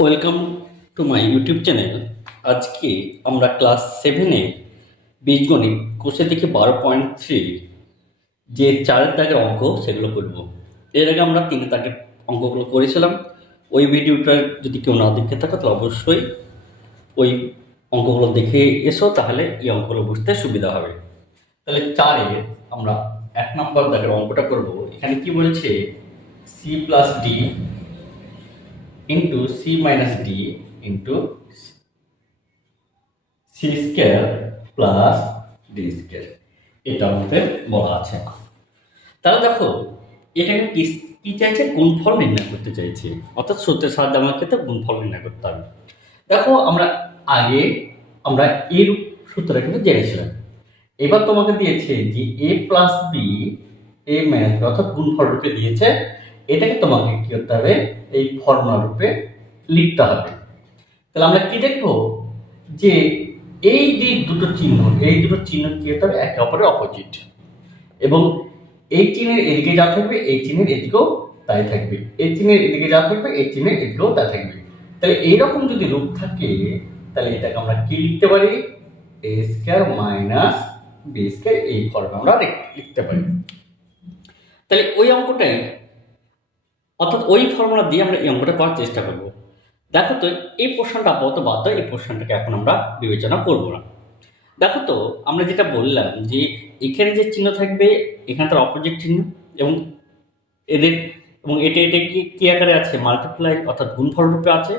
Welcome to my YouTube channel. আজকে আমরা class সেভেনে বীজগণিত কোষে থেকে বারো পয়েন্ট থ্রি যে চারের দাগের অঙ্ক সেগুলো করব। এর আগে আমরা তিন দাগের অঙ্কগুলো করেছিলাম। ওই ভিডিওটা যদি কেউ না দেখে থাকো, তাহলে অবশ্যই ওই অঙ্কগুলো দেখে এসো, তাহলে এই অঙ্কগুলো বুঝতে সুবিধা হবে। তাহলে চারে আমরা এক নম্বর দাগের অঙ্কটা করব। এখানে কি বলছে? C plus d into c minus d into c square plus d square এটা আমাদের বলা আছে তাহলে দেখো, এটাকে কি কি চাইছে? গুণফল নির্ণয় করতে চাইছে। অর্থাৎ সত্যের সাহায্যে আমাকে তো গুণফল নির্ণয় করতে হবে। দেখো, আমরা আগে আমরা এর সূত্রটা কিন্তু জেনেছিলাম। এবার তোমাকে দিয়েছে যে a plus b a minus অর্থাৎ গুণফল রূপে দিয়েছে এটাকে তোমাকে কি করতে হবে? এই ফর্মুলা রূপে লিখতে হবে। তাহলে আমরা কি দেখব? যে এই যে দুটো চিহ্ন, এই দুটো চিহ্ন কি হতে হবে? একে অপরের অপোজিট এবং এই চিহ্নের এদিকে যা থাকবে, এই চিহ্নের এদিকেও তাই থাকবে। এই চিহ্নের এদিকে যা থাকবে, এই চিহ্নের এদিকেও তাই থাকবে। তাহলে এইরকম যদি রূপ থাকে, তাহলে এটাকে আমরা কি লিখতে পারি? A square minus b square এই ফর্মে আমরা লিখতে পারি। তাহলে ওই অঙ্কটাই অর্থাৎ ওই ফর্মুলা দিয়ে আমরা এই অঙ্কটা করার চেষ্টা করব। দেখো তো, এই পোর্শনটা আপাতত বাদ এই পোর্শনটাকে এখন আমরা বিবেচনা করব না। দেখো তো, আমরা যেটা বললাম যে এখানে যে চিহ্ন থাকবে, এখানে তার অপোজিট চিহ্ন এবং এদের এবং এটা এটা কি কি আকারে আছে? মাল্টিপ্লাই অর্থাৎ গুণফল রূপে আছে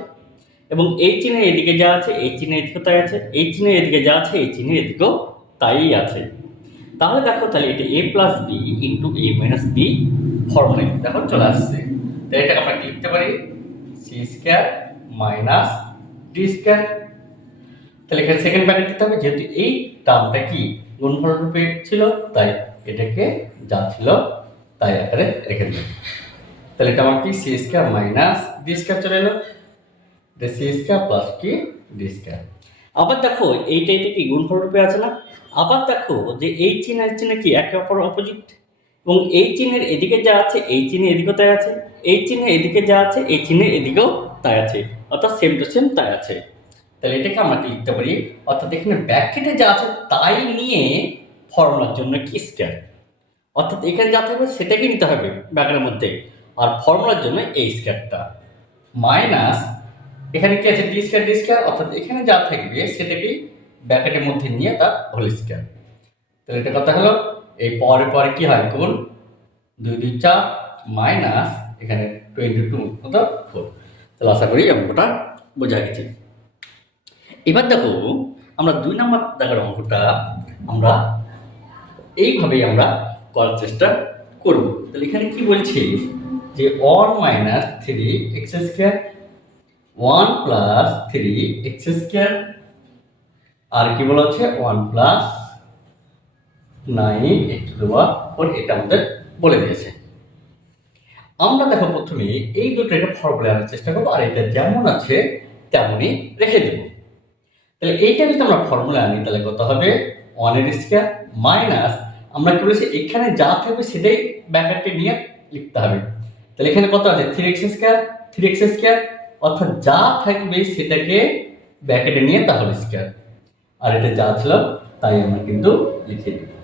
এবং এই চিহ্নের এদিকে যা আছে, এই চিহ্নের এদিকে তাই আছে, এই চিহ্নের এদিকে যা আছে, এই চিহ্নের এদিকেও তাই আছে। তাহলে দেখো, তাহলে এটা A plus B into A minus B ফর্মুলায় দেখো, চলে আসছে। তাহলে এটাকে আমরা কি লিখতে পারি? C square minus d square তাহলে এখানে সেকেন্ড ব্র্যাকেট দিতে হবে, যেহেতু এই টার্মটা কি গুণফল রূপে ছিল, তাই এটাকে যা ছিল, তাই আকারে রেখে দিলাম। তাহলে এটা আমার কি? C square minus d square চলে এলো। সি স্কোয়ার প্লাস কি? ডি স্কোয়ার আবার দেখো, এইটা এটা কি গুণফল রূপে আছে না? আবার দেখো যে এই চিহ্নের চিহ্ন কি? একে অপর অপোজিট এবং এই চিহ্নের এদিকে যা আছে, এই চিহ্নের এদিকেও তাই আছে, এই চিহ্নের এদিকে যা আছে, এই চিহ্নের এদিকেও তাই আছে, অর্থাৎ সেম টু সেম তাই আছে। তাহলে এটাকে আমরা লিখতে পারি? অর্থাৎ এখানে ব্যাকেটে যা আছে, তাই নিয়ে ফর্মুলার জন্য কি স্কোয়ার অর্থাৎ এখানে যা থাকবে, সেটাকে নিতে হবে ব্যাকেটের মধ্যে। আর ফর্মুলার জন্য এই স্কোয়ারটা মাইনাস, এখানে কি আছে ডি স্কোয়ার ডি স্কোয়ার অর্থাৎ এখানে যা থাকবে, সেটাকে ব্যাকেটের মধ্যে নিয়ে তার হোল স্কোয়ার তাহলে এটা কথা হলো? এই পরে পরে কি হয়? গুণ দুই দুই চার মাইনাস এখানে টোয়েন্টি টু কত? ফোর তাহলে আশা করি অঙ্কটা বোঝা গেছে। এবার দেখো, আমরা দুই নম্বর দেখার অঙ্কটা আমরা এইভাবেই আমরা করার চেষ্টা করব। তাহলে এখানে কি বলছে? যে one minus three x square one plus three x square আর কি বলা হচ্ছে? ওয়ান প্লাস নাইন এক্স দেওয়া ফোর এটা আমাদের বলে দিয়েছে। আমরা দেখো প্রথমে এই দুটো একটা ফর্মুলা আনার চেষ্টা করব, আর এটা যেমন আছে তেমনই রেখে দেবো। তাহলে এইটা যদি আমরা ফর্মুলা আনি, তাহলে কত হবে? ওয়ানের স্কোয়ার মাইনাস আমরা কি বলেছি? এখানে যা থাকবে সেটাই ব্যাকেটে নিয়ে লিখতে হবে। তাহলে এখানে কত আছে? Three x square three x square অর্থাৎ যা থাকবে সেটাকে ব্যাকেটে নিয়ে তাহলে স্কোয়ার আর এটা যা ছিল, তাই আমরা কিন্তু লিখে দিই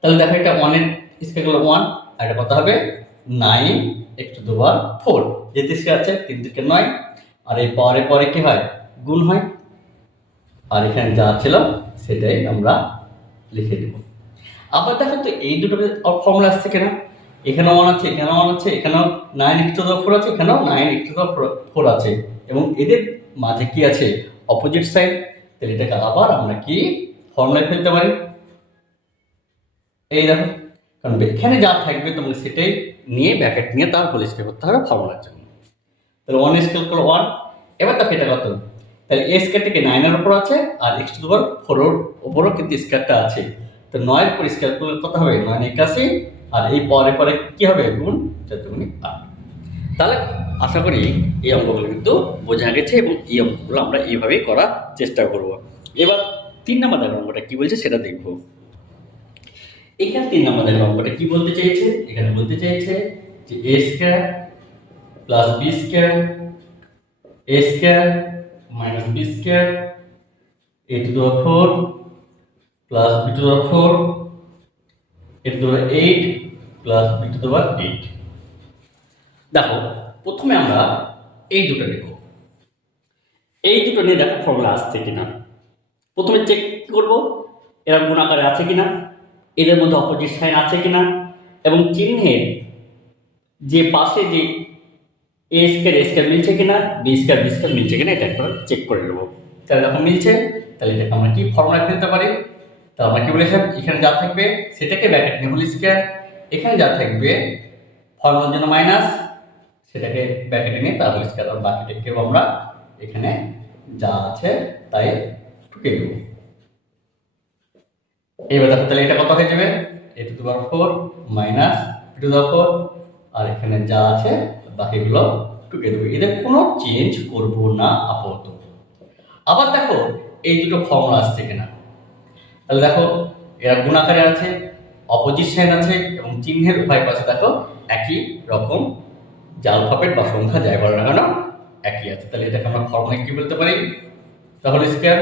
তাহলে দেখো এটা ওয়ানের স্কোয়ার হলো ওয়ান আর এটা কত হবে? নাইন একটু দুবার ফোর যেতে স্কোয়ার আছে, তিন থেকে নয়। আর এই পরে পরে কি হয়? গুণ হয়। আর এখানে যা ছিল, সেটাই আমরা লিখে দেব। আবার দেখো তো এই দুটো ফর্মুলা আসছে কেন? এখানেও ওয়ান আছে, এখানেও ওয়ান আছে, এখানেও নাইন এক্স টু ফোর আছে, এখানেও নাইন এক্স টু ফোর আছে। এবং এদের মাঝে কি আছে? অপোজিট সাইড তাহলে এটাকে আবার আমরা কি ফর্মুলায় ফেলতে পারি? এই দেখো, কারণ এখানে যা থাকবে তোমাকে সেটাই নিয়ে ব্যাকেট নিয়ে তার পরিষ্কার করতে হবে ফর্মুলার জন্য। তাহলে ওয়ান স্কেল করল ওয়ান এবার দেখো এটা কত? তাহলে এ স্কোয়ার থেকে নাইনের উপর আছে, আর এক্স টু পাওয়ার ফোরের উপরও কিন্তু স্কোয়ারটা আছে। তো নয়ের পর স্কোয়ার করলে কত হবে? নয় একাশি, আর এই পরে পরে কি হবে? গুণ চতুর্গুণি আট। তাহলে আশা করি এই অঙ্কগুলো কিন্তু বোঝা গেছে এবং এই অঙ্কগুলো আমরা এইভাবেই করার চেষ্টা করব। এবার তিন নম্বর অঙ্কটা কী বলছে সেটা দেখব। এখানে তিন নম্বরের অঙ্কটা কি বলতে চাইছে? এখানে বলতে চাইছে যে a square plus b square a square minus b square a to the power four plus b to the power four a to the power eight plus b to the power eight দেখো, প্রথমে আমরা এই দুটো নেব এই দুটো নিয়ে দেখো ফর্মুলা আসছে কিনা। প্রথমে চেক করব? এরা গুণাকারে আছে কিনা? এদের মধ্যে অপোজিট সাইন আছে কিনা? এবং চিহ্নের যে পাশে যে এ স্কোয়ার এ স্কোয়ার মিলছে কিনা? বি স্কোয়ার বি স্কোয়ার মিলছে কিনা? এটা একবার চেক করে নেব। তাহলে যখন মিলছে। তাহলে এটাকে আমরা কি ফর্মুলা ফেলতে পারি? তো আমরা কি বলেছিলাম এখানে যা থাকবে সেটাকে ব্যাকেট নিয়ে হোল স্কোয়ার এখানে যা থাকবে ফর্মুলার জন্য মাইনাস সেটাকে ব্যাকেটে নিয়ে তার হোল স্কোয়ার বাকিটাকেও আমরা এখানে যা আছে তাই ঢুকে দেবো। এবার দেখো, তাহলে এটা কত হয়ে যাবে? A to power four minus to the four আর এখানে যা আছে, বাকিগুলো টুকে দেবো এদের কোনো চেঞ্জ করব না আপাতত। আবার দেখো, এই দুটো ফর্মুলা আসছে কিনা তাহলে দেখো, এরা গুণাকারে আছে অপোজিট সাইন আছে, এবং চিহ্নের উভয় পাশে দেখো, একই রকম যে আলফাবেট বা সংখ্যা যাই বলো না একই আছে। তাহলে এটাকে আমরা ফর্মুলা কি বলতে পারি? তাহলে স্কোয়ার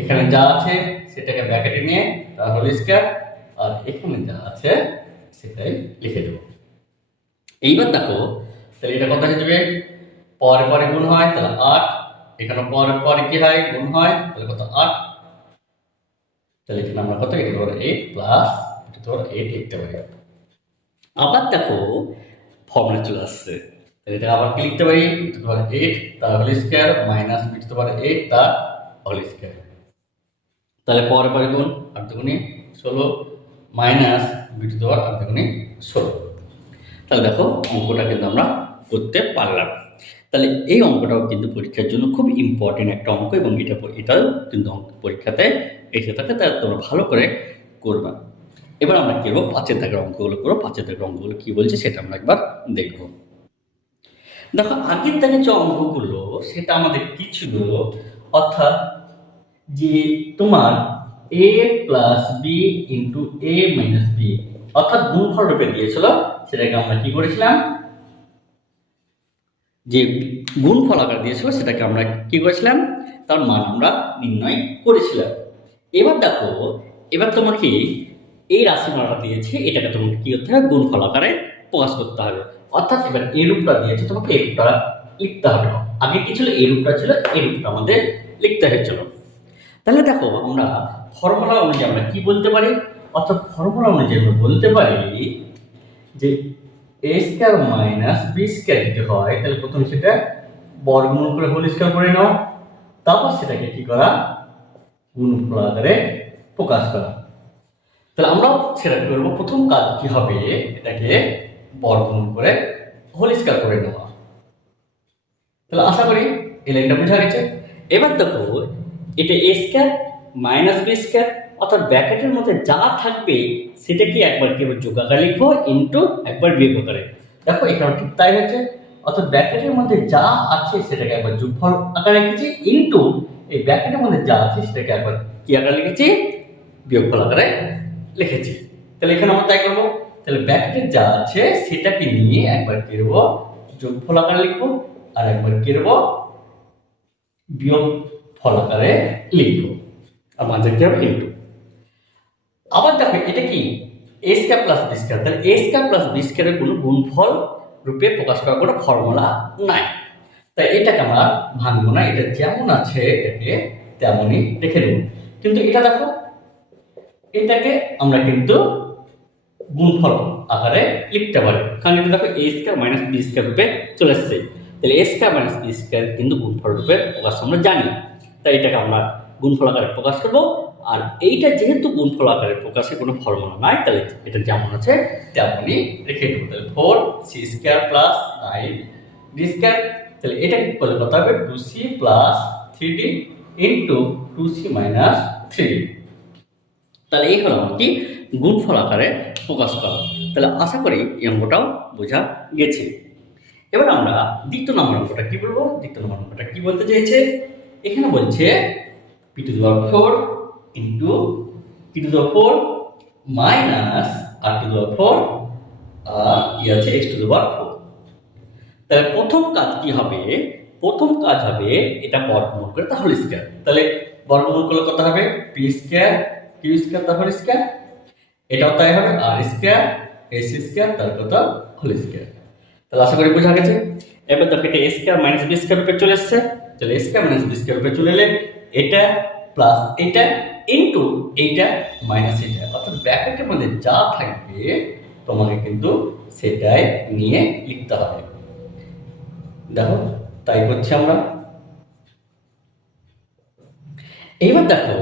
এখানে যা আছে সেটাকে ব্র্যাকেটে নিয়ে তাহলে স্কোয়ার আর এখানে যা আছে সেটাই লিখে দেবো। এইবার দেখো, তাহলে এটা কত হয়ে যাবে? পরে পরে গুণ হয়, তাহলে আট। এখানে পরে পরে কি হয়? গুণ হয়, তাহলে কত? আট। তাহলে এখানে আমরা কত এটা ধরো এইট প্লাস এটা ধরো এইট লিখতে পারি। আবার দেখো ফর্মুলা চলে আসছে। তাহলে এটা আবার কি লিখতে পারি? এইট তার হোল স্কোয়ার মাইনাস টু পারে এইট তার হোল স্কোয়ার তাহলে পর পরে গুণ আট ষোলো মাইনাস বি টু দেওয়ার আট ষোলো। তাহলে দেখো, অঙ্কটা কিন্তু আমরা করতে পারলাম। তাহলে এই অঙ্কটাও কিন্তু পরীক্ষার জন্য খুব ইম্পর্টেন্ট একটা অঙ্ক এবং এটা এটাও কিন্তু পরীক্ষাতে এসে থাকে তাই তোমরা ভালো করে করবা। এবার আমরা কি করব? পাঁচের দাগের অঙ্কগুলো করব। পাঁচের দাগের অঙ্কগুলো কী বলছে সেটা আমরা একবার দেখব। দেখো, আগের দাগে যে অঙ্কগুলো, সেটা আমাদের কি ছিল? অর্থাৎ যে তোমার a plus b into a minus b অর্থাৎ গুণফল রূপে দিয়েছিল, সেটাকে আমরা কি করেছিলাম? যে গুণফল আকার দিয়েছিল, সেটাকে আমরা কি করেছিলাম? তার মান আমরা নির্ণয় করেছিলাম। এবার দেখো, এবার তোমাকে এই রাশিমালাটা দিয়েছে, এটাকে তোমাকে কি করতে হবে? গুণফল আকারে প্রকাশ করতে হবে। অর্থাৎ এবার এই রূপটা দিয়েছে, তোমাকে এই রূপটা লিখতে হবে। আগে কি ছিল? এই রূপটা ছিল, এই রূপটা আমাদের লিখতে হয়েছিল। তাহলে দেখো, আমরা ফর্মুলা অনুযায়ী আমরা কি বলতে পারি? অর্থাৎ ফর্মুলা অনুযায়ী আমরা বলতে পারি যে a square minus b square যদি হয়, তাহলে প্রথমে সেটা বর্গমূল করে হোল স্কোয়ার করে নাও। তারপর সেটাকে কি করা? গুণফল আকারে প্রকাশ করা। তাহলে আমরা সেটা করব? প্রথম কাজ কি হবে? এটাকে বর্গমূল করে হোল স্কোয়ার করে নেওয়া। তাহলে আশা করি এই লাইনটা বোঝা গেছে। এবার দেখো এটা a square minus b square অর্থাৎ ব্র্যাকেটের মধ্যে যা থাকবে সেটা কি একবার কি যোগ আকারে লিখব ইন্টু একবার বিয়োগ আকারে দেখো, এখানে ঠিক তাই হচ্ছে অর্থাৎ ব্র্যাকেটের মধ্যে যা আছে, সেটাকে একবার যোগফল আকারে লিখেছি ইন্টু এই ব্র্যাকেটের মধ্যে যা আছে, সেটাকে একবার কি আকারে লিখেছি, বিয়োগফল আকারে লিখেছি। তাহলে এখানে আমরা তাই করব। তাহলে ব্র্যাকেটের যা আছে, সেটাকে নিয়ে একবার কি দেবো যোগফল আকারে লিখব, আর একবার কি বিয়োগ ফল আকারে লিখব মাঝে কি হবে? ইন্টু আবার দেখো, এটা কি? A square plus b square তাহলে এ স্কোয়ার প্লাস বি স্কোয়ারের কোনো গুণফল রূপে প্রকাশ করার কোনো ফর্মুলা নাই। তাই এটাকে আমরা ভাঙবো না। এটা যেমন আছে, এটাকে তেমনই রেখে দেবো। কিন্তু এটা দেখো, এটাকে আমরা কিন্তু গুণফল আকারে লিখতে পারি। কারণ এটা দেখো a square minus b square রূপে চলে এসছে। তাহলে a square minus b square কিন্তু গুণফল রূপে প্রকাশ আমরা জানি। তাই এটাকে আমরা গুণফল আকারে প্রকাশ করব। আর এইটা যেহেতু গুণফল আকারে প্রকাশে কোনো ফর্মুলা নাই, তাহলে এটা যেমন আছে, তেমনই রেখে দেবো। তাহলে four c square plus nine d square তাহলে এটা কি করলে কত হবে? Two c plus three d into two c minus three তাহলে এই হলো আমাকে গুণফল আকারে প্রকাশ করা। তাহলে আশা করি এই অঙ্কটাও বোঝা গেছে। এবার আমরা দ্বিতীয় নম্বর অঙ্কটা কি বলব? দ্বিতীয় নম্বর অঙ্কটা কি বলতে চাইছে? এখানে বলছে পি টু দেওয়ার ফোর ইন্টু পি টু দেওয়ার ফোর মাইনাস আর টু দেওয়ার ফোর আর ই আছে এক্স টু দেওয়ার ফোর তাহলে প্রথম কাজ কি হবে? প্রথম কাজ হবে এটা বর্গমূল করে তাহলে স্কোয়ার তাহলে বর্গমূল করলে কত হবে? পি স্কোয়ার কিউ স্কোয়ার তাহলে স্কোয়ার এটাও তাই হবে আর স্কোয়ার এস স্কোয়ার তার কত? হোল স্কোয়ার তাহলে আশা করি বোঝা গেছে। এবার দেখো এটা a square minus b square রূপে চলে এসছে। তাহলে স্কোয়ার মাইনাস বি স্কোয়ার রূপে চলে এলে এটা প্লাস এটা ইন্টু এইটা মাইনাস এটা অর্থাৎ ব্র্যাকেটের মধ্যে যা থাকবে, তোমাকে কিন্তু সেটাই নিয়ে লিখতে হবে। দেখো, তাই করছি আমরা। এইবার দেখো,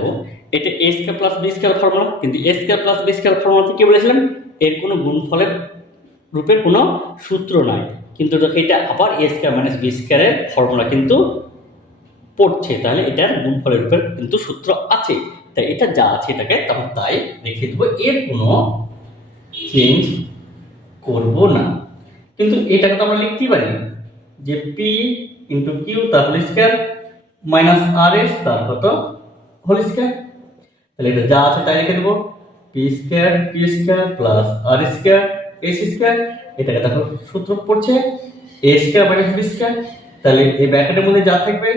এটা a square plus b square formula কিন্তু a square plus b square ফর্মুলাতে কি বলেছিলাম? এর কোনো গুণফলের রূপের কোনো সূত্র নাই। কিন্তু দেখো, এটা আবার এ স্কোয়ার মাইনাস বি স্কোয়ারের ফর্মুলা কিন্তু পড়ছে, তাহলে এটার গুণফলের রূপের কিন্তু সূত্র আছে। তাই এটা যা আছে এটাকে তখন তাই রেখে দেবো। এর কোনো চেঞ্জ করব না। কিন্তু এটাকে তো আমরা লিখতেই পারি। যে পি ইন্টু কিউ তার whole square minus r s তার কত? হোল স্কোয়ার তাহলে এটা যা আছে তাই রেখে দেবো। P square q square plus r square s square এটাকে দেখো সূত্র পড়ছে। A square minus b square তাহলে এই ব্যাকেটের মধ্যে যা থাকবে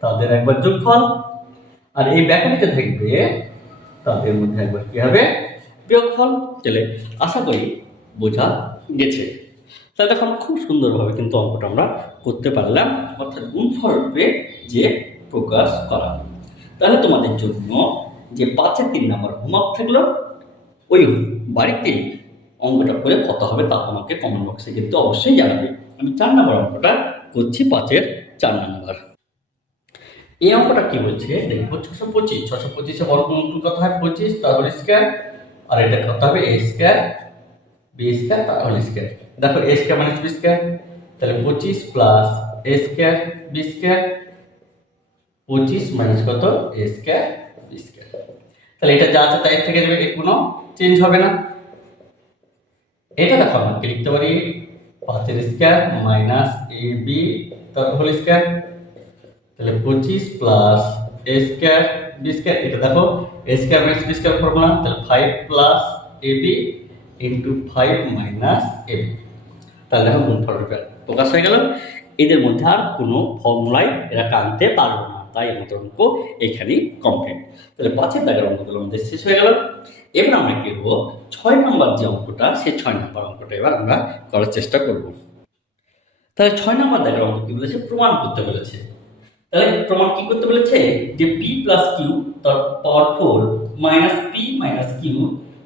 তাদের একবার যোগফল। আর এই ব্যাকেটে থাকবে তাদের মধ্যে একবার কি হবে? বিয়োগফল। তাহলে আশা করি বোঝা গেছে। তাহলে দেখো খুব সুন্দরভাবে কিন্তু অঙ্কটা আমরা করতে পারলাম। অর্থাৎ গুণফল রূপে যে প্রকাশ করা। তাহলে তোমাদের জন্য যে পাঁচের তিন নম্বর হোমওয়ার্ক থাকল, ওই বাড়িতে অঙ্কটা করে কত হবে তা আমাকে কমেন্ট বক্সে কিন্তু অবশ্যই জানাবে। আমি চার নম্বর অঙ্কটা করছি, পাঁচের চার নম্বর। এই অঙ্কটা কি বলছে দেখো ছশো পঁচিশ ছশো পঁচিশে বর্গমূল কত হয়? পঁচিশ তাহলে স্কোয়ার আর এটা কত হবে? এ স্কোয়ার বি স্কোয়ার তাহলে স্কোয়ার দেখো a square minus b square তাহলে পঁচিশ plus a square b square পঁচিশ মাইনাস কত? এ স্কোয়ার বি স্কোয়ার তাহলে এটা যা আছে তাই থেকে যাবে, কোনো চেঞ্জ হবে না। এটা দেখো, আমরা কি লিখতে পারি? পাঁচের স্কোয়ার মাইনাস এ বি তার হোল স্কোয়ার তাহলে পঁচিশ plus a square b square এটা দেখো a square minus b square formula তাহলে five plus a b into five minus a b তাহলে দেখো গুণফল রূপে প্রকাশ হয়ে গেল। এদের মধ্যে আর কোনো ফর্মুলাই এরা আনতে পারব না, তাই আমাদের অঙ্ক এখানেই কমপ্লিট তাহলে পাঁচের দাগের অঙ্কগুলো আমাদের শেষ হয়ে গেল। এবার আমরা কি করব? ছয় নম্বর যে অঙ্কটা সেই ছয় নম্বর অঙ্কটা এবার আমরা করার চেষ্টা করব। তাহলে ছয় নম্বর দাগের অঙ্ক কি বলেছে? প্রমাণ করতে বলেছে। তাহলে প্রমাণ কি করতে বলেছে? যে পি প্লাস কিউ তার power four minus p minus q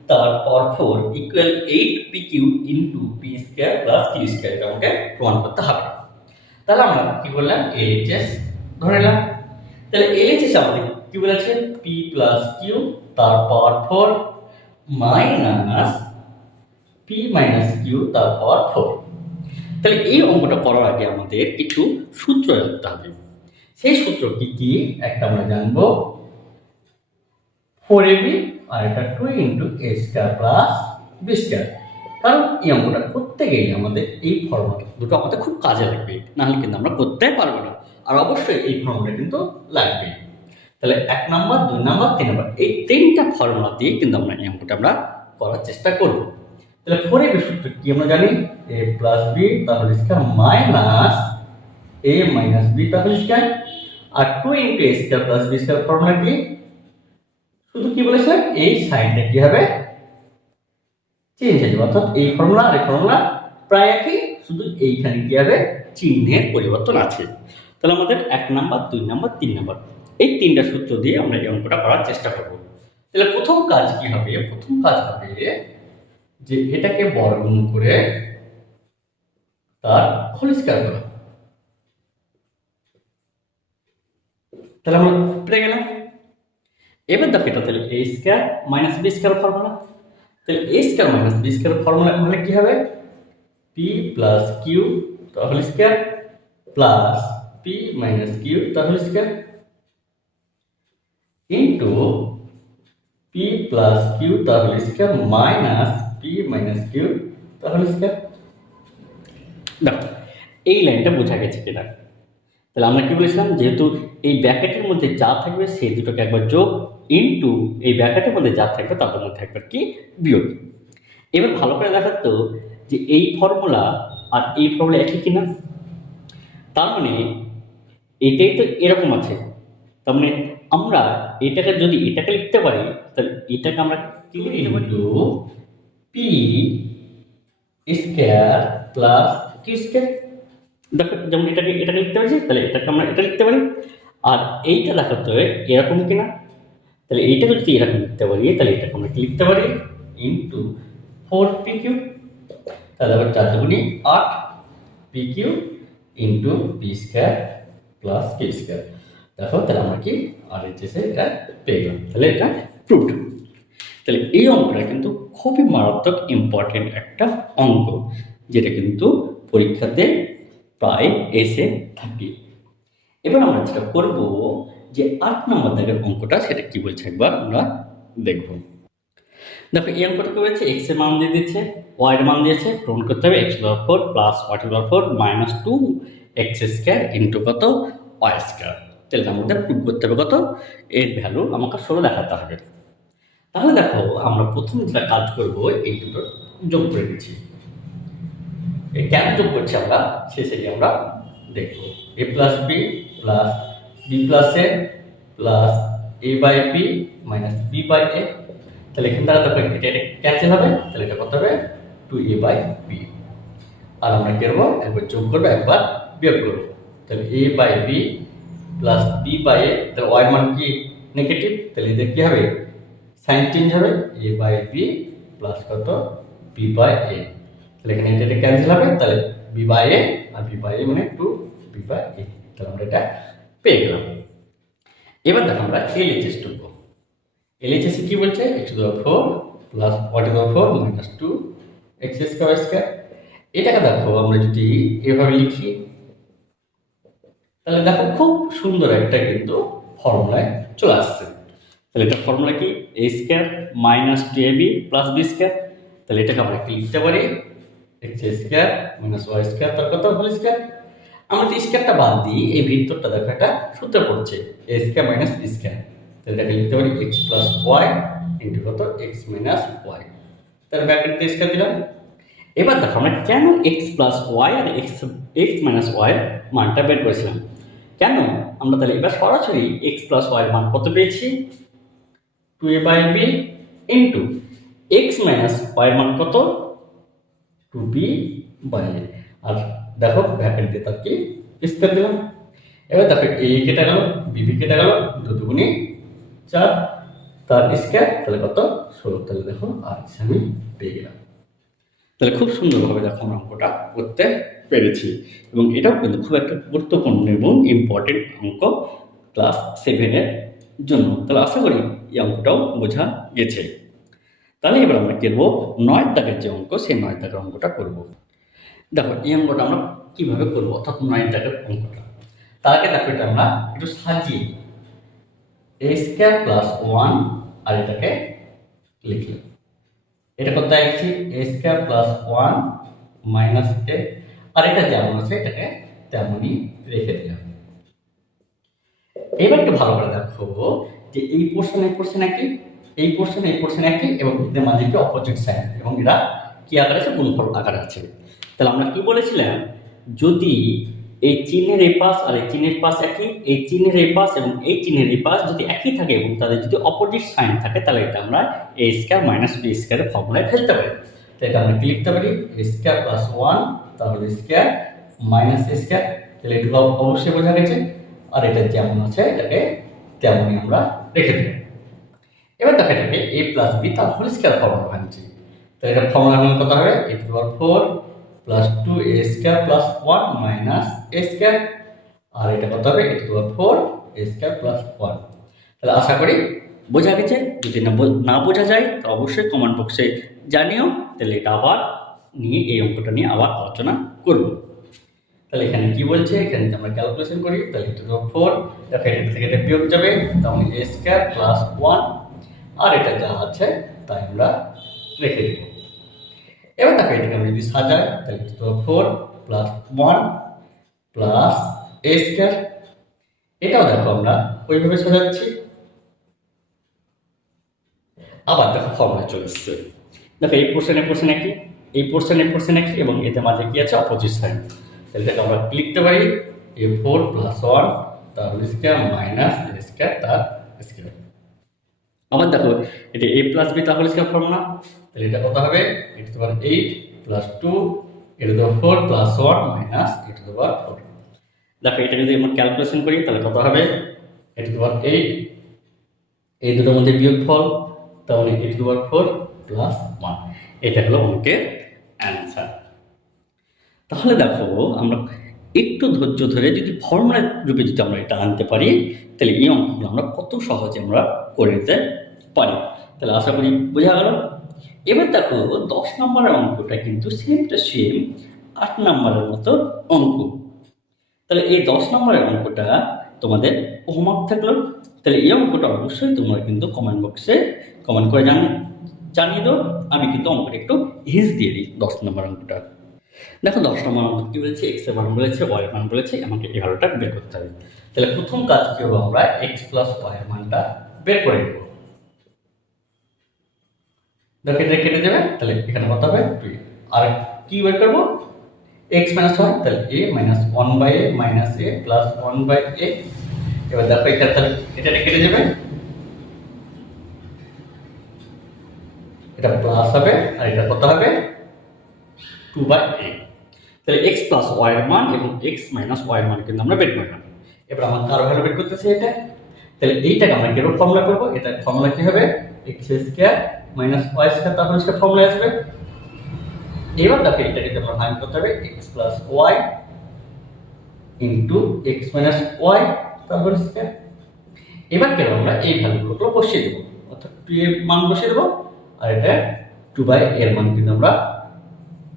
তার power four equal eight p q into p square plus q square আমাকে প্রমাণ করতে হবে। তাহলে আমরা কি বললাম? এলএইচএস ধরে নিলাম। তাহলে এলএইচএস আমাদের কি বলেছে? পি প্লাস কিউ তার power four minus p minus q তার পাওয়ার ফোর তাহলে এই অঙ্কটা করার আগে আমাদের কিছু সূত্র জানতে হবে। সেই সূত্র কি? কি একটা আমরা জানব। ফোর এবি আর এটা two into a square plus b square কারণ এই অঙ্কটা গেলে আমাদের এই ফর্মুলা দুটো আমাদের খুব কাজে লাগবে। নাহলে কিন্তু আমরা করতে পারব না। আর অবশ্যই এই ফর্মুলা কিন্তু লাগবে তাহলে এক নাম্বার, দুই নম্বর, তিন নম্বর, এই তিনটা ফর্মুলা দিয়ে কিন্তু আমরা এই অঙ্কটা আমরা করার চেষ্টা করব। তাহলে ফোর এ বি সূত্র কি আমরা জানি? এ প্লাস বি তাহলে স্কোয়ার এ মাইনাস বি তাহলে square R two into a plus b square formula কি? শুধু কি বলেছে? এই সাইনটা কি হবে চেঞ্জ হয়ে যাবে। অর্থাৎ এই ফর্মুলা আর এই ফর্মুলা প্রায় একই, শুধু এইখানে কি হবে চিহ্নের পরিবর্তন আছে। তাহলে আমাদের এক নাম্বার, দুই নাম্বার, তিন নাম্বার, এই তিনটা সূত্র দিয়ে আমরা এই অঙ্কটা করার চেষ্টা করব। তাহলে প্রথম কাজ কি হবে? প্রথম কাজ হবে যে এটাকে বর্গমূল করে তার হোল করা। তাহলে আমরা পেরে গেলাম। এবার দেখো এটা, তাহলে a square minus b square formula তাহলে a square minus b square formula হলে কি হবে? পি প্লাস কিউ তাহলে square plus p minus q তাহলে square into p plus q তাহলে square minus p minus q তাহলে স্কয়ার দেখো, এই লাইনটা বোঝা গেছে কিনা। তাহলে আমরা কি বলেছিলাম? যেহেতু এই ব্যাকেটের মধ্যে যা থাকবে সেই দুটোকে একবার যোগ ইনটু এই ব্যাকেটের মধ্যে যা থাকবে তাদের মধ্যে একবার কি? বিয়োগ। এবার ভালো করে দেখাতো যে এই ফর্মুলা আর এই ফর্মুলা একই কিনা? তার মানে এটাই তো এরকম আছে। তার মানে আমরা এটাকে যদি এটাকে লিখতে পারি তাহলে এটাকে আমরা কি লিখতে পারি? P square plus q square দেখো যেমন এটাকে এটাকে লিখতে পারছি তাহলে এটাকে আমরা এটা লিখতে পারি। আর এইটা দেখাতে হবে এরকম কিনা? তাহলে এইটাকে যদি এরকম লিখতে পারি, তাহলে এটাকে আমরা কি লিখতে পারি? ইন্টু ফোর পি কিউ তাহলে আবার চার দুগুনি আট p q into p square plus p square দেখো, তাহলে আমরা কি আর এইচএসে এটা পেয়ে গেলাম। তাহলে এটা প্রুফড তাহলে এই অঙ্কটা কিন্তু খুবই মারাত্মক ইম্পর্টেন্ট একটা অঙ্ক, যেটা কিন্তু পরীক্ষাতে প্রায় এসে থাকে। এবার আমরা যেটা করব যে আট নম্বর দাগের অঙ্কটা, সেটা কি বলছে একবার আমরা দেখব। দেখো, এই অঙ্কটা কি বলছে এক্সের মান দিয়ে দিচ্ছে ওয়াই এর মান দিয়েছে গ্রহণ করতে হবে x power four plus y power four minus two x square into কত? ওয়াই স্কোয়ার তাহলে আমাদের প্রুভ করতে হবে কত? এর ভ্যালু আমাকে ষোলো দেখাতে হবে। তাহলে দেখো, আমরা প্রথম যেটা কাজ করব, এই দুটো যোগ করে দিচ্ছি। কেন যোগ করছি আমরা? সে সেটি আমরা দেখব a plus b plus b plus a plus a by b minus b by a তাহলে এখান দেখো এটা এটা ক্যান্সেল হবে, তাহলে এটা কত হবে? টু এ বাই বি আর আমরা কি করব? একবার যোগ করব, একবার বিয়োগ করব। তাহলে a by b plus b by a তাহলে ওয়াই মান কি? নেগেটিভ তাহলে এদের কি হবে? সাইন চেঞ্জ হবে। এ বাই বি প্লাস কত? বি বাই এ তাহলে এখানে এটা ক্যান্সেল হবে, তাহলে বি বাই এ আর বি বাই এ মানে টু বি বাই এ তাহলে আমরা এটা পেয়ে গেলাম। এবার দেখো আমরা এল এইচ এস টুকবো এল এইচ এস কি বলছে? X to four plus y to four minus two x square square এটাকে দেখো, আমরা যদি এভাবে লিখি, তাহলে দেখো খুব সুন্দর একটা কিন্তু ফর্মুলায় চলে আসছে। তাহলে এটা ফর্মুলা কি? A square minus two a b plus b square তাহলে এটাকে আমরা লিখতে পারি? X square minus y square তার কত হোল স্কোয়ার আমরা স্কোয়ারটা বাদ দিই, এই ভিতরটা দেখো একটা সূত্র পড়ছে এ মাইনাস বি স্কোয়ার তাহলে পারি এক্স প্লাস ওয়াই ইন্টু কত? এক্স মাইনাস ওয়াই তাহলে ব্র্যাকেট দিয়ে দিলাম। এবার দেখো আমরা কেন এক্স প্লাস ওয়াই আর এক্স এক্স মাইনাস ওয়াই মানটা বের করেছিলাম? কেন? আমরা তাহলে এবার সরাসরি এক্স প্লাস ওয়াই মান কত পেয়েছি? Two a by b into x minus y মান কত? টু বি বাই এ আর দেখো ব্র্যাকেট দিয়ে তার কি? স্কোয়ার দিলাম এবার দেখো এ কেটে গেল বিবি কেটে গেল দু দুগুনি চার। তার স্কোয়ার তাহলে কত? ষোলো। তাহলে দেখো, আর আমি পেয়ে গেলাম। তাহলে খুব সুন্দরভাবে দেখো আমরা অঙ্কটা করতে পেরেছি। এবং এটাও কিন্তু খুব একটা গুরুত্বপূর্ণ এবং ইম্পর্টেন্ট অঙ্ক ক্লাস সেভেনের জন্য। তাহলে আশা করি এই অঙ্কটাও বোঝা গেছে। তাহলে এবার আমরা করব? নয় দাগের যে অঙ্ক, সেই নয় দাগের অঙ্কটা করব। দেখো, এই অঙ্কটা আমরা কীভাবে করব? অর্থাৎ নয় দাগের অঙ্কটা। তার আগে দেখো, এটা আমরা একটু সাজিয়ে এ স্কোয়ার প্লাস ওয়ান আর এটাকে লিখলাম এটা করতে যাচ্ছি a square plus one minus a আর এটা যেমন আছে, এটাকে তেমনই রেখে দিলাম। এবার একটু ভালো করে দেখো যে এই পোর্শন এই পোর্শন একই এই পোর্শন এই পোর্শন একই এবং এদের মাঝে কি অপোজিট সাইন এবং এরা কি আকারে আছে? গুণফল আকারে আছে। তাহলে আমরা কি বলেছিলাম? যদি এই চিহ্নের এই পাশ আর এই চিহ্নের পাশ একই, এই চিহ্নের এই পাশ এবং এই চিহ্নের এই পাশ যদি একই থাকে এবং তাদের যদি অপোজিট সাইন থাকে, তাহলে এটা আমরা এ স্কোয়ার মাইনাস বি স্কোয়ারের ফর্মুলায় ফেলতে পারি। তো এটা আমরা কি লিখতে পারি? এ স্কোয়ার প্লাস ওয়ান তাহলে স্কোয়ার মাইনাস স্কোয়ার তাহলে এটুকু অবশ্যই বোঝা গেছে। আর এটা যেমন আছে, এটাকে তেমনই আমরা রেখে দেব। এবার দেখো এটাকে এ প্লাস বি তার হোল স্কোয়ার ফর্মুলা ভাঙছি তো এটা ফর্মুলা হলো কত হবে? A power four plus two a square plus one minus a square আর এটা কত হবে? A power four a square plus one তাহলে আশা করি বোঝা গেছে। যদি না না বোঝা যায়, তো অবশ্যই কমেন্ট বক্সে জানিও। তাহলে এটা আবার নিয়ে এই অঙ্কটা নিয়ে আবার আলোচনা করব। তাহলে এখানে কি বলছে? এখানে যদি আমরা ক্যালকুলেশন করি, তাহলে টু ফোর এটা থেকে এটা বিয়োগ যাবে। তখন এ স্কোয়ার প্লাস ওয়ান আর এটা যা আছে, তাই আমরা রেখে দেব। এবার দেখো, এটাকে আমরা যদি সাজাই, তাহলে four plus one plus a square এটাও দেখো আমরা ওইভাবে সাজাচ্ছি। আবার দেখো ফর্মুলা চলে এসছে। দেখো, এই পোর্শনে পোর্শন একই, এই পোর্শনে পোর্শন একই, এবং এতে মাঝে কি আছে? অপোজিট সাইন তাহলে এটাকে আমরা লিখতে পারি। এ ফোর প্লাস ওয়ান তার স্কোয়ার মাইনাস স্কোয়ার তার স্কোয়ার আবার দেখো, এটা এ প্লাস বি তাহলে হোল স্কোয়ার ফর্মুলা তাহলে এটা কত হবে? A to power eight plus two a to power four plus one minus a to power four দেখো, এটা যদি আমরা ক্যালকুলেশন করি, তাহলে কত হবে? এ টু পাওয়ার এইট এই দুটোর মধ্যে বিয়োগফল তার মানে a to power four plus one এটা হলো অঙ্কের অ্যান্সার তাহলে দেখো, আমরা একটু ধৈর্য ধরে যদি ফর্মুলা রূপে যদি আমরা এটা আনতে পারি, তাহলে এই অঙ্কগুলো আমরা কত সহজে আমরা করে নিতে পারি। তাহলে আশা করি বোঝা গেল? এবার দেখো, দশ নম্বরের অঙ্কটা কিন্তু সেম টু সেম আট নম্বরের মতো অঙ্ক। তাহলে এই দশ নম্বরের অঙ্কটা তোমাদের হোমওয়ার্ক থাকল। তাহলে এই অঙ্কটা অবশ্যই তোমরা কিন্তু কমেন্ট বক্সে কমেন্ট করে জানিয়ে জানিয়ে দাও। আমি কিন্তু অঙ্কটা একটু হিস দিয়ে দিই দশ নম্বর অঙ্কটা দেখো দশ নম্বর অঙ্ক কী বলেছে? এক্সের মান বলেছে ওয়াই এর মান বলেছে, আমাকে এগারোটা বের করতে হবে। তাহলে প্রথম কাজ কি হবে আমরা এক্স প্লাস ওয়াই এর মানটা বের করে নেব। দেখো এটা কেটে দেবে তাহলে এখানে কত হবে? দুই। আর কি বের করব? এক্স মাইনাস ওয়াই তাহলে a minus one by a minus a plus one by a এবার দেখো এটা তাহলে এটা কেটে যাবে। এটা প্লাস হবে, আর এটা কত হবে? টু বাই এ তাহলে এক্স প্লাস ওয়াই মান এবং এক্স মাইনাস ওয়াই এর মান কিন্তু আমরা বের করলাম এবার আমার কারও ভ্যালু বের করতেছি এটা? তাহলে এইটাকে আমরা কীরকম ফর্মুলা করব? এটা ফর্মুলা কি হবে? X square minus y square তারপর সেটা ফর্মুলা আসবে। এবার দেখো এটাকে আমরা ফাইন্ড করতে হবে x plus y into x minus y তারপর স্কোয়ার এবার কেন আমরা এই ভ্যালুগুলো বসিয়ে দেবো? অর্থাৎ টু এর মান বসিয়ে দেবো, আর এটা টু বাই এর মান কিন্তু আমরা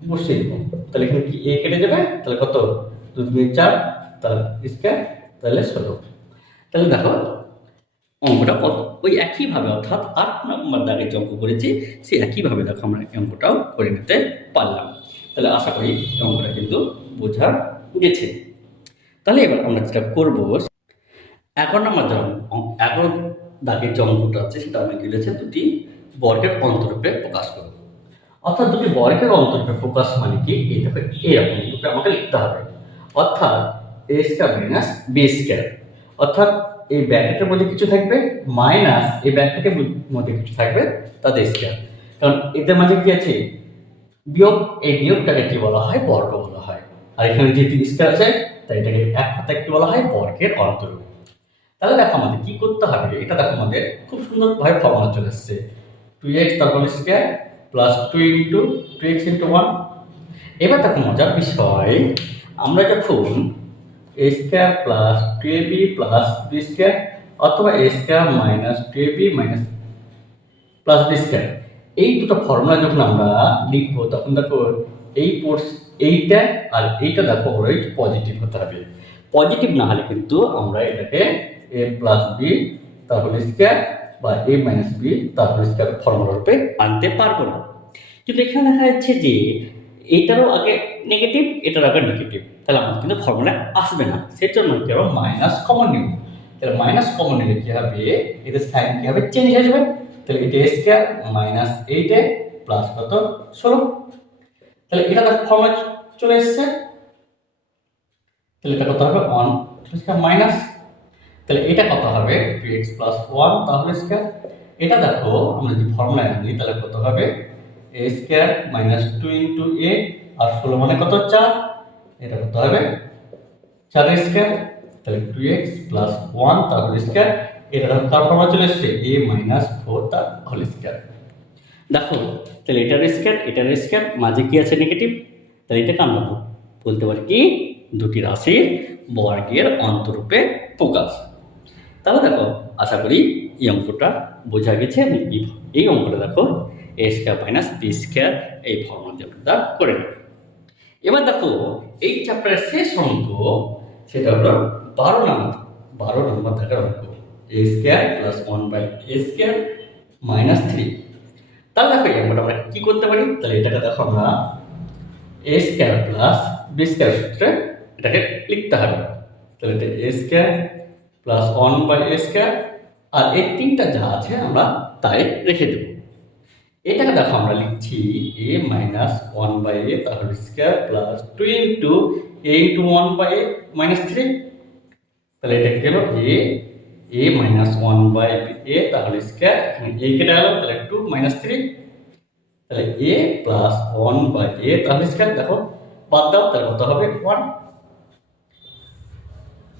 বসিয়ে দেবো। তাহলে এখানে কি এ কেটে যাবে? তাহলে কত? দু দুই, চার, তাহলে স্কোয়ার তাহলে ষোলো। তাহলে দেখো, অঙ্কটা কত? ওই একইভাবে অর্থাৎ আট নম্বর দাগে যে অঙ্ক করেছি, সেই একইভাবে দেখো আমরা অঙ্কটাও করে নিতে পারলাম। তাহলে আশা করি অঙ্কটা কিন্তু বোঝা গেছে। তাহলে এবার আমরা যেটা করব, এগারো নম্বর যে এগারো দাগের যে অঙ্কটা আছে, সেটা আমি গেলেছে দুটি বর্গের অন্তরূপে প্রকাশ করব। অর্থাৎ দুটি বর্গের অন্তরূপে প্রকাশ মানে কি? এইটাকে এরকম রূপে আমাকে লিখতে হবে। অর্থাৎ a square minus b square অর্থাৎ এই ব্র্যাকেটের মধ্যে কিছু থাকবে মাইনাস এই ব্র্যাকেটের মধ্যে কিছু থাকবে তাদের স্কোয়ার কারণ এদের মাঝে কি আছে? বিয়োগ, এই বিয়োগটাকে কি বলা হয়? বর্গ বলা হয়। আর এখানে যেহেতু স্কোয়ার আছে, তাই এটাকে এক কথায় কি বলা হয়? বর্গের অন্তরূপ। তাহলে দেখো আমাদের কি করতে হবে? এটা দেখো আমাদের খুব সুন্দরভাবে ফর্মুলা চলে এসছে। টু এক্স তারপর square plus two into two x into one এবার দেখো মজার বিষয়, আমরা যখন a square plus two a b plus b square অথবা a square minus two a b minus plus b square এই দুটো ফর্মুলা যখন আমরা লিখব, তখন দেখো এই পোর্স এইটা আর এইটা দেখো অলওয়েজ পজিটিভ হতে হবে। পজিটিভ না হলে কিন্তু আমরা এটাকে এ প্লাস বি তারপরে স্কোয়ার বা এ মাইনাস বি তারপরে স্কোয়ার ফর্মুলা রূপে আনতে পারব না। কিন্তু এখানে দেখা যাচ্ছে যে, এটারও আগে নেগেটিভ এটার আগে নেগেটিভ তাহলে আমাদের কিন্তু ফর্মুলা আসবে না। সেজন্য কি হবে? মাইনাস কমন নিব। তাহলে মাইনাস কমন নিলে কি হবে? এদের সাইন কি হবে? চেঞ্জ হয়ে যাবে তাহলে এটা স্কোয়ার মাইনাস এইটে প্লাস কত? ষোলো। তাহলে এটা তার ফর্মুলা চলে এসছে। তাহলে এটা কত হবে? ওয়ান মাইনাস তাহলে এটা কত হবে? টু এক্স প্লাস ওয়ান তাহলে স্কোয়ার এটা দেখো, আমরা যদি ফর্মুলা আনি, তাহলে কত হবে? A square minus two into a আর ষোলো মানে কত? চার। এটা কত হবে? চার স্কোয়ার তাহলে টু এক্স প্লাস ওয়ান তার স্কোয়ার এটা কার ফর্মুলা চলে এসছে এ মাইনাস ফোর তার হোল স্কোয়ার দেখো, তাহলে এটার স্কোয়ার এটার স্কোয়ার মাঝে কি আছে নেগেটিভ তাহলে এটাকে আমরা বল- বলতে পারি কি? দুটি রাশির বর্গের অন্তরূপে প্রকাশ। তাহলে দেখো, আশা করি এই অঙ্কটা বোঝা গেছে এবং এই- অঙ্কটা দেখো a square minus b square এই ফর্মুলা দিয়ে আমরা করে নেব। এবার দেখো, এই চ্যাপ্টারের শেষ অঙ্ক, সেটা হলো বারো নম্বর বারো নম্বর থাকার অঙ্ক। A square plus one by a square minus three তাহলে দেখো, এই অঙ্কটা আমরা কী করতে পারি? তাহলে এটাকে দেখো আমরা a square plus b square সূত্রে এটাকে লিখতে হবে। তাহলে এটা a square plus one by a square আর এই তিনটা যা আছে আমরা তাই রেখে দেব। এটাকে দেখো, আমরা লিখছি a minus one by a তাহলে square plus two into a into one by a minus three তাহলে এটা গেল a a minus one by a তাহলে স্কোয়ার এ কেটে গেল, তাহলে টু মাইনাস থ্রি তাহলে a plus one by a তাহলে স্কোয়ার দেখো, বাদ দাও, তাহলে কত হবে? ওয়ান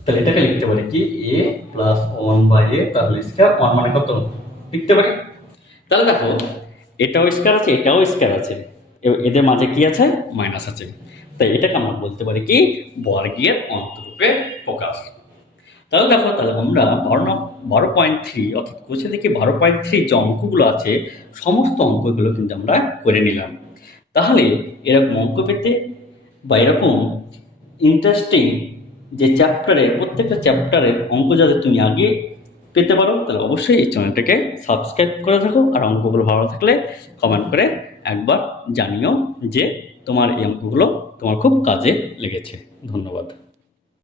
তাহলে এটাকে লিখতে পারি কি? A plus one by a তাহলে স্কোয়ার ওয়ান মানে কত? লিখতে পারি? তাহলে দেখো, এটাও স্কোয়ার আছে, এটাও স্কোয়ার আছে। এদের মাঝে কি আছে? মাইনাস আছে। তাই এটাকে আমরা বলতে পারি কি? বর্গের অন্তরূপে প্রকাশ। তাহলে দেখো, তাহলে আমরা বারো বারো পয়েন্ট থ্রি অর্থাৎ কোষে দেখি বারো পয়েন্ট থ্রি যে অঙ্কগুলো আছে, সমস্ত অঙ্কগুলো কিন্তু আমরা করে নিলাম। তাহলে এরকম অঙ্ক পেতে বা এরকম ইন্টারেস্টিং যে চ্যাপ্টারে প্রত্যেকটা চ্যাপ্টারের অঙ্ক যাতে তুমি আগে পেতে পারো, তাহলে অবশ্যই এই চ্যানেলটাকে সাবস্ক্রাইব করে থাকো আর অঙ্কগুলো ভালো থাকলে কমেন্ট করে একবার জানিও যে তোমার এই অঙ্কগুলো তোমার খুব কাজে লেগেছে। ধন্যবাদ।